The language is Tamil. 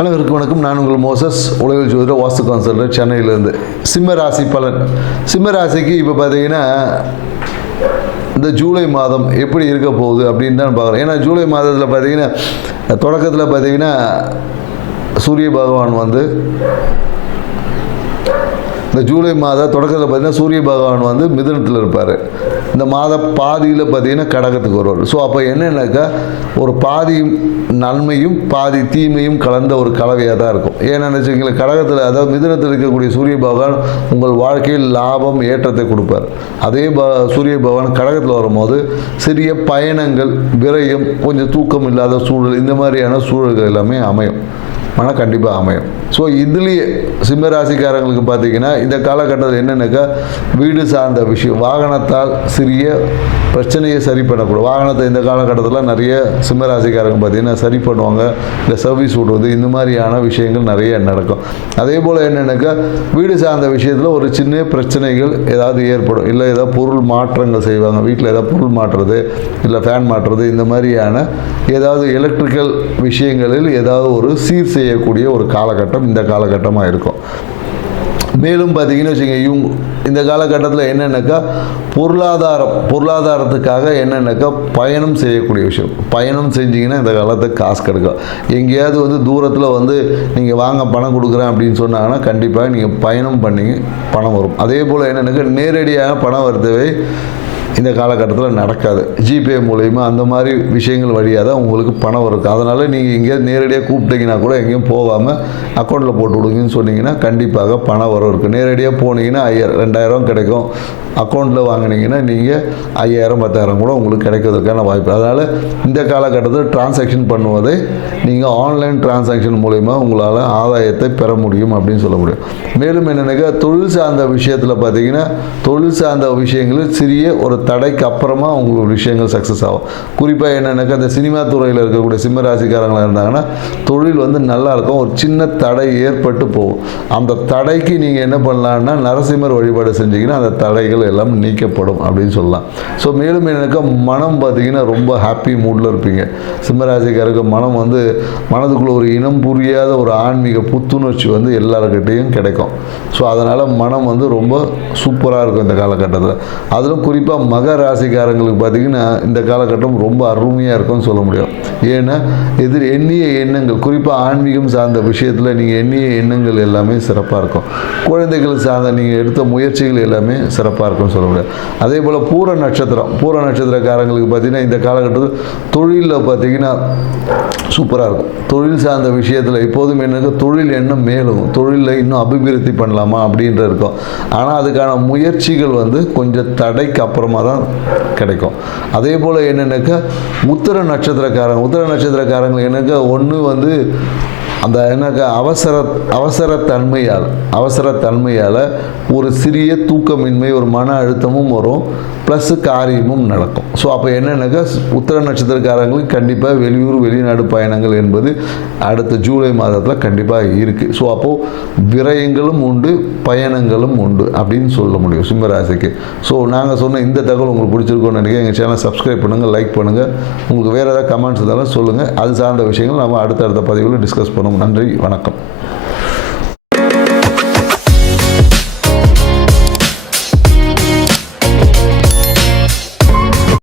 அனைவருக்கும் வணக்கம். நான் உங்கள் மோசஸ், உலகில் ஜோதிட வாஸ்து கன்சல்டன்ட், சென்னையிலேருந்து. சிம்ம ராசி பலன். சிம்ம ராசிக்கு இப்போ பார்த்தீங்கன்னா இந்த ஜூலை மாதம் எப்படி இருக்க போகுது அப்படின்னு தான் பார்க்குறோம். ஏன்னா ஜூலை மாதத்தில் பார்த்தீங்கன்னா தொடக்கத்தில் பார்த்தீங்கன்னா சூரிய பகவான் வந்து இந்த ஜூலை மாத தொடக்கத்தில் பார்த்தீங்கன்னா சூரிய பகவான் வந்து மிதுனத்தில் இருப்பார். இந்த மாத பாதியில் பார்த்தீங்கன்னா கடகத்துக்கு வருவார். ஸோ அப்போ என்னென்னாக்கா ஒரு பாதி நன்மையும் பாதி தீமையும் கலந்த ஒரு கலவையாக தான் இருக்கும். ஏன்னு வச்சுக்கோங்களேன், கடகத்தில் அதாவது மிதுனத்தில் இருக்கக்கூடிய சூரிய பகவான் உங்கள் வாழ்க்கையில் லாபம் ஏற்றத்தை கொடுப்பார். அதே சூரிய பகவான் கடகத்தில் வரும்போது சிறிய பயணங்கள், விரயம், கொஞ்சம் தூக்கம் இல்லாத சூழல், இந்த மாதிரியான சூழல்கள் எல்லாமே அமையும். ஆனால் கண்டிப்பாக அமையும். ஸோ இதுலேயே சிம்மராசிக்காரங்களுக்கு பார்த்தீங்கன்னா இந்த காலகட்டத்தில் என்னென்னாக்கா வீடு சார்ந்த விஷயம், வாகனத்தால் சிறிய பிரச்சனையை சரி பண்ணக்கூடும். வாகனத்தை இந்த காலகட்டத்தில் நிறைய சிம்மராசிக்காரங்க பார்த்தீங்கன்னா சரி பண்ணுவாங்க, இல்லை சர்வீஸ் விடுவது, இந்த மாதிரியான விஷயங்கள் நிறைய நடக்கும். அதே போல் என்னென்னாக்கா வீடு சார்ந்த விஷயத்தில் ஒரு சின்ன பிரச்சனைகள் ஏதாவது ஏற்படும், இல்லை ஏதாவது பொருள் மாற்றங்கள் செய்வாங்க, வீட்டில் ஏதாவது பொருள் மாற்றுறது, இல்லை ஃபேன் மாற்றுறது, இந்த மாதிரியான ஏதாவது எலக்ட்ரிக்கல் விஷயங்களில் ஏதாவது ஒரு சீர் செய்யக்கூடிய ஒரு காலகட்டம் இந்த காலகட்டமாக இருக்கும். மேலும் பார்த்தீங்கன்னு வச்சுக்கோங்க, இந்த காலகட்டத்தில் என்னென்னாக்கா பொருளாதாரத்துக்காக என்னென்னாக்கா பயணம் செய்யக்கூடிய விஷயம். பயணம் செஞ்சிங்கன்னா இந்த காலத்துக்கு காசு கிடைக்கும். எங்கேயாவது வந்து தூரத்தில் வந்து நீங்கள் வாங்க பணம் கொடுக்குறேன் அப்படின்னு சொன்னாங்கன்னா கண்டிப்பாக நீங்கள் பயணம் பண்ணி பணம் வரும். அதே போல் என்னென்னாக்கா நேரடியாக பணம் வரதவே இந்த காலகட்டத்தில் நடக்காது. ஜிபே மூலயமா அந்த மாதிரி விஷயங்கள் வழியாக தான் உங்களுக்கு பணம் இருக்குது. அதனால் நீங்கள் எங்கேயாவது நேரடியாக கூப்பிட்டீங்கன்னா கூட எங்கேயும் போகாமல் அக்கௌண்ட்டில் போட்டு விடுங்கன்னு சொன்னீங்கன்னா கண்டிப்பாக பணம் வர இருக்குது. நேரடியாக போனீங்கன்னா 2000 கிடைக்கும். அக்கௌண்ட்டில் வாங்கினீங்கன்னா நீங்கள் 5000 10,000 கூட உங்களுக்கு கிடைக்கிறதுக்கான வாய்ப்பு. அதனால் இந்த காலகட்டத்தில் டிரான்சாக்ஷன் பண்ணுவதை நீங்கள் ஆன்லைன் டிரான்சாக்ஷன் மூலயமா உங்களால் ஆதாயத்தை பெற முடியும் அப்படின்னு சொல்ல முடியும். மேலும் என்னென்னாக்கா தொழில் சார்ந்த விஷயத்தில் பார்த்தீங்கன்னா தொழில் சார்ந்த விஷயங்களில் சிறிய ஒரு தடைக்கு அப்புறமா உங்களுக்கு விஷயங்கள் சக்ஸஸ் ஆகும். குறிப்பாக என்னென்னாக்கா இந்த சினிமா துறையில் இருக்கக்கூடிய சிம்ம ராசிக்காரங்களாக இருந்தாங்கன்னா தொழில் வந்து நல்லா இருக்கும். ஒரு சின்ன தடை ஏற்பட்டு போகும். அந்த தடைக்கு நீங்கள் என்ன பண்ணலான்னா நரசிம்மர் வழிபாடு செஞ்சீங்கன்னா அந்த தடைகள் எல்லாம் நீக்கப்படும் அப்படின்னு சொல்லலாம். ஸோ மேலும் என்னென்னாக்கா மனம் பார்த்தீங்கன்னா ரொம்ப ஹாப்பி மூடில் இருப்பீங்க. சிம்மராசிக்காரருக்கு மனம் வந்து மனதுக்குள்ள ஒரு இனம் புரியாத ஒரு ஆன்மீக புத்துணர்ச்சி வந்து எல்லாருக்கிட்டையும் கிடைக்கும். ஸோ அதனால் மனம் வந்து ரொம்ப சூப்பராக இருக்கும் இந்த காலகட்டத்தில். அதிலும் குறிப்பாக மக ராசிக்காரங்களுக்கு பார்த்தீங்கன்னா இந்த காலகட்டம் ரொம்ப அருமையாக இருக்கும்னு சொல்ல முடியும். ஏன்னா எண்ணிய எண்ணங்கள், குறிப்பாக ஆன்மீகம் சார்ந்த விஷயத்தில் நீங்கள் எண்ணிய எண்ணங்கள் எல்லாமே சிறப்பாக இருக்கும். குழந்தைகள் சார்ந்த நீங்கள் எடுத்த முயற்சிகள் எல்லாமே சிறப்பாக இருக்கும்னு சொல்ல முடியாது. அதே போல் பூர நட்சத்திரக்காரங்களுக்கு பார்த்தீங்கன்னா இந்த காலகட்டத்தில் தொழிலில் பார்த்தீங்கன்னா சூப்பராக இருக்கும். தொழில் சார்ந்த விஷயத்தில் எப்போதும் என்னங்க தொழில் எண்ணம் மேலும் தொழிலில் இன்னும் அபிவிருத்தி பண்ணலாமா அப்படின்ற இருக்கும். ஆனால் அதுக்கான முயற்சிகள் வந்து கொஞ்சம் தடைக்கு அப்புறமா தான் கிடைக்கும். அதே போல் என்னென்னாக்கா உத்திர நட்சத்திரக்காரங்க என்னக்கா ஒன்று வந்து அந்த என்னக்கா அவசர தன்மையால் ஒரு சிறிய தூக்கமின்மை, ஒரு மன அழுத்தமும் வரும், ப்ளஸ் காரியமும் நடக்கும். ஸோ அப்போ என்னென்னாக்கா உத்திர நட்சத்திரக்காரங்களுக்கு கண்டிப்பாக வெளிநாடு பயணங்கள் என்பது அடுத்த ஜூலை மாதத்தில் கண்டிப்பாக இருக்குது. ஸோ அப்போது விரயங்களும் உண்டு, பயணங்களும் உண்டு அப்படின்னு சொல்ல முடியும் சிம்மராசிக்கு. ஸோ நாங்கள் சொன்ன இந்த தகவல் உங்களுக்கு பிடிச்சிருக்கோன்னு நினைக்கிறேன். எங்கள் சேனலை சப்ஸ்கிரைப் பண்ணுங்கள், லைக் பண்ணுங்கள். உங்களுக்கு வேறு ஏதாவது கமெண்ட்ஸ் இருந்தாலும் சொல்லுங்கள். அது சார்ந்த விஷயங்கள் நம்ம அடுத்தடுத்த பதிவில் டிஸ்கஸ் பண்ணுவோம். நன்றி, வணக்கம்.